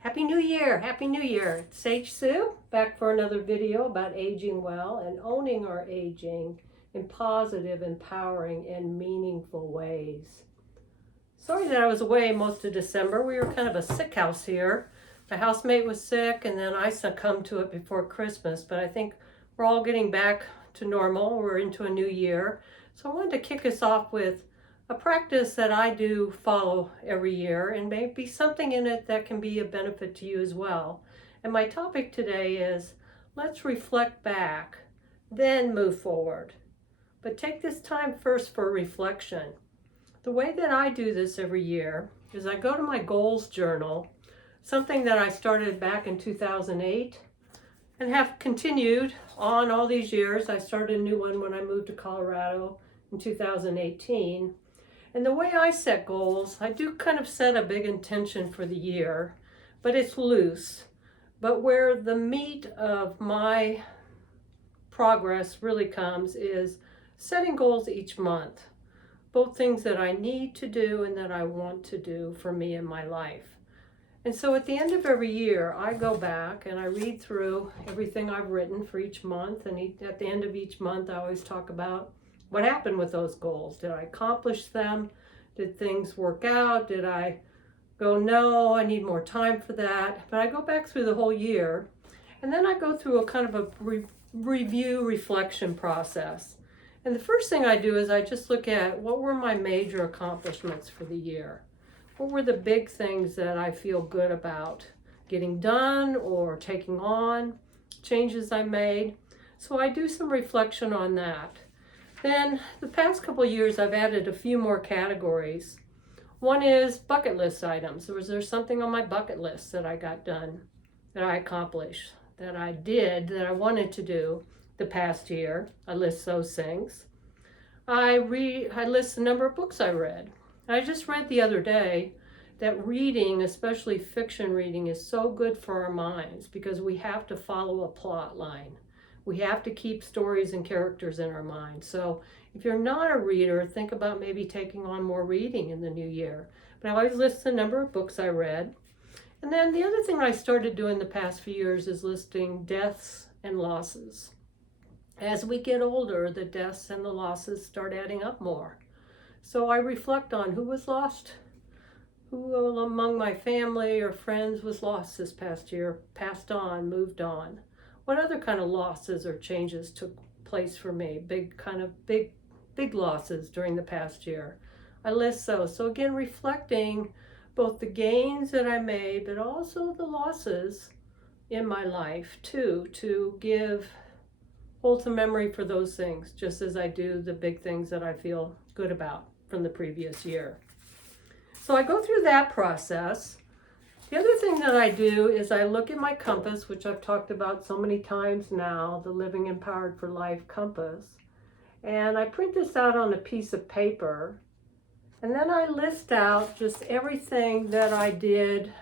Happy New Year! Happy New Year! It's Sage Sue, back for another video about aging well and owning our aging in positive, empowering, and meaningful ways. Sorry that I was away most of December. We were kind of a sick house here. My housemate was sick, and then I succumbed to it before Christmas, but I think we're all getting back to normal. We're into a new year. So I wanted to kick us off with a practice that I do follow every year, and maybe something in it that can be a benefit to you as well. And my topic today is, let's reflect back, then move forward. But take this time first for reflection. The way that I do this every year is I go to my goals journal, something that I started back in 2008 and have continued on all these years. I started a new one when I moved to Colorado in 2018. And the way I set goals, I do kind of set a big intention for the year, but it's loose. But where the meat of my progress really comes is setting goals each month, both things that I need to do and that I want to do for me in my life. And so at the end of every year, I go back and I read through everything I've written for each month. And at the end of each month, I always talk about what happened with those goals. Did I accomplish them? Did things work out? Did I go, no, I need more time for that? But I go back through the whole year, and then I go through a kind of a review reflection process. And the first thing I do is I just look at what were my major accomplishments for the year. What were the big things that I feel good about getting done or taking on, changes I made? So I do some reflection on that. Then the past couple of years, I've added a few more categories. One is bucket list items. Was there something on my bucket list that I got done, that I accomplished, that I did, that I wanted to do the past year? I list those things. I list the number of books I read. I just read the other day that reading, especially fiction reading, is so good for our minds because we have to follow a plot line. We have to keep stories and characters in our mind. So if you're not a reader, think about maybe taking on more reading in the new year. But I always list the number of books I read. And then the other thing I started doing the past few years is listing deaths and losses. As we get older, the deaths and the losses start adding up more. So I reflect on who was lost, who among my family or friends was lost this past year, passed on, moved on. What other kind of losses or changes took place for me? Big losses during the past year. I list those. So again, reflecting both the gains that I made, but also the losses in my life too, to hold some memory for those things, just as I do the big things that I feel good about from the previous year. So I go through that process. The other thing that I do is I look at my compass, which I've talked about so many times now, the Living Empowered for Life compass. And I print this out on a piece of paper. And then I list out just everything that I did,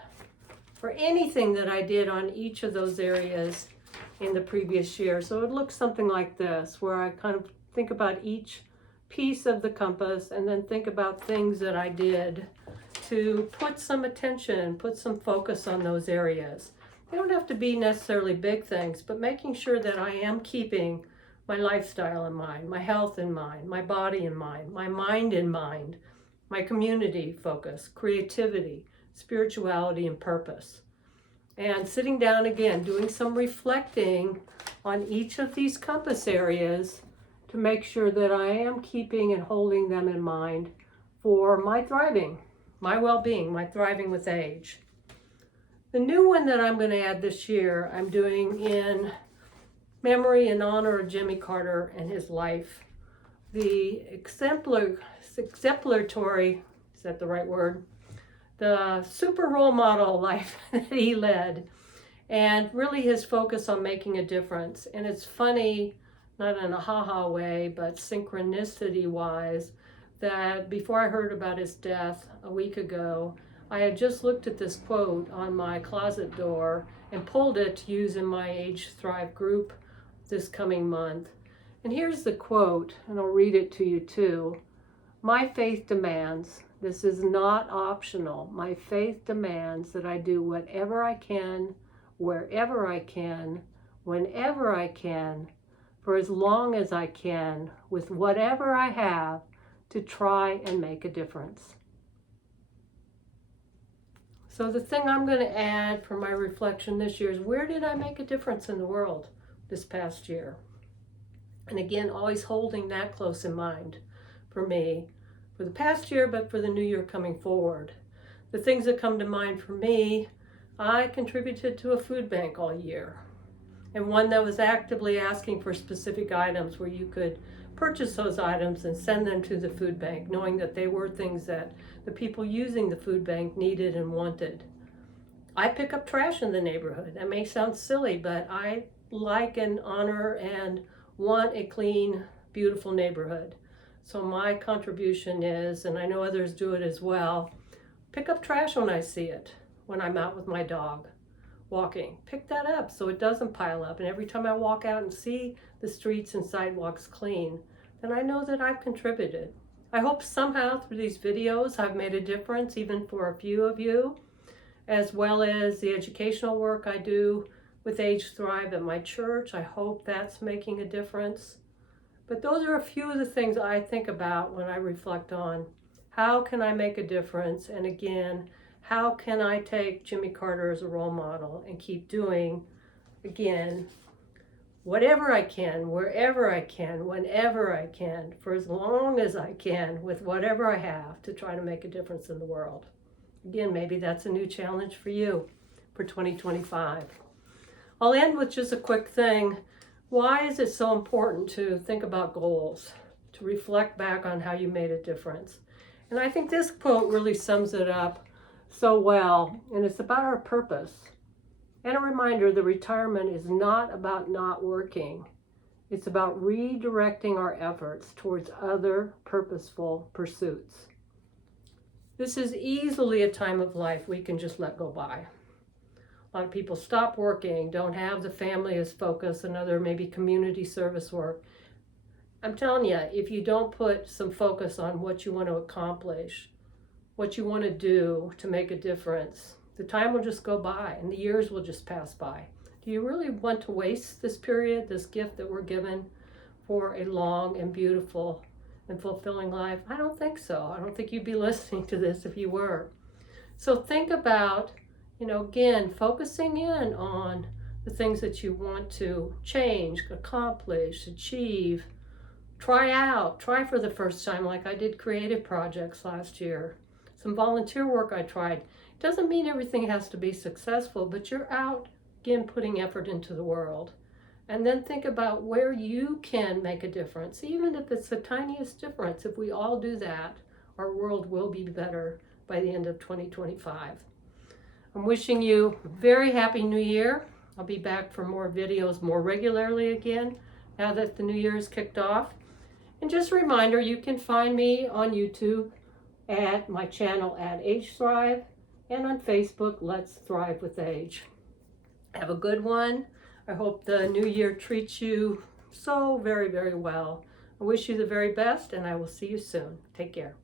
or anything that I did on each of those areas in the previous year. So it looks something like this, where I kind of think about each piece of the compass and then think about things that I did to put some attention, put some focus on those areas. They don't have to be necessarily big things, but making sure that I am keeping my lifestyle in mind, my health in mind, my body in mind, my mind in mind, my community focus, creativity, spirituality, and purpose. And sitting down again, doing some reflecting on each of these compass areas to make sure that I am keeping and holding them in mind for my thriving, my well-being, my thriving with age. The new one that I'm going to add this year, I'm doing in memory and honor of Jimmy Carter and his life. The exemplary, is that the right word? The super role model life that he led, and really his focus on making a difference. And it's funny, not in a ha-ha way, but synchronicity-wise, that before I heard about his death a week ago, I had just looked at this quote on my closet door and pulled it to use in my AgeTHRIVE group this coming month. And here's the quote, and I'll read it to you too. My faith demands This is not optional. My faith demands that I do whatever I can, wherever I can, whenever I can, for as long as I can, with whatever I have, to try and make a difference. So the thing I'm going to add for my reflection this year is, where did I make a difference in the world this past year? And again, always holding that close in mind for me, for the past year, but for the new year coming forward. The things that come to mind for me, I contributed to a food bank all year, and one that was actively asking for specific items where you could purchase those items and send them to the food bank, knowing that they were things that the people using the food bank needed and wanted. I pick up trash in the neighborhood. That may sound silly, but I like and honor and want a clean, beautiful neighborhood. So my contribution is, and I know others do it as well, pick up trash when I see it, when I'm out with my dog walking. Pick that up so it doesn't pile up. And every time I walk out and see the streets and sidewalks clean, then I know that I've contributed. I hope somehow through these videos I've made a difference, even for a few of you, as well as the educational work I do with AgeTHRIVE at my church. I hope that's making a difference. But those are a few of the things I think about when I reflect on how can I make a difference, and again, how can I take Jimmy Carter as a role model and keep doing, again, whatever I can, wherever I can, whenever I can, for as long as I can, with whatever I have, to try to make a difference in the world. Again, maybe that's a new challenge for you for 2025. I'll end with just a quick thing. Why is it so important to think about goals, to reflect back on how you made a difference? And I think this quote really sums it up so well, and it's about our purpose. And a reminder that retirement is not about not working. It's about redirecting our efforts towards other purposeful pursuits. This is easily a time of life we can just let go by. A lot of people stop working, don't have the family as focus, and other maybe community service work. I'm telling you, if you don't put some focus on what you want to accomplish, what you want to do to make a difference, the time will just go by and the years will just pass by. Do you really want to waste this period, this gift that we're given for a long and beautiful and fulfilling life? I don't think so. I don't think you'd be listening to this if you were. So think about, again, focusing in on the things that you want to change, accomplish, achieve, try for the first time, like I did creative projects last year. Some volunteer work I tried. Doesn't mean everything has to be successful, but you're out, again, putting effort into the world. And then think about where you can make a difference, even if it's the tiniest difference. If we all do that, our world will be better by the end of 2025. I'm wishing you a very happy new year. I'll be back for more videos more regularly again, now that the new year is kicked off. And just a reminder, you can find me on YouTube at my channel at AgeTHRIVE, and on Facebook, Let's Thrive with Age. Have a good one. I hope the new year treats you so very, very well. I wish you the very best, and I will see you soon. Take care.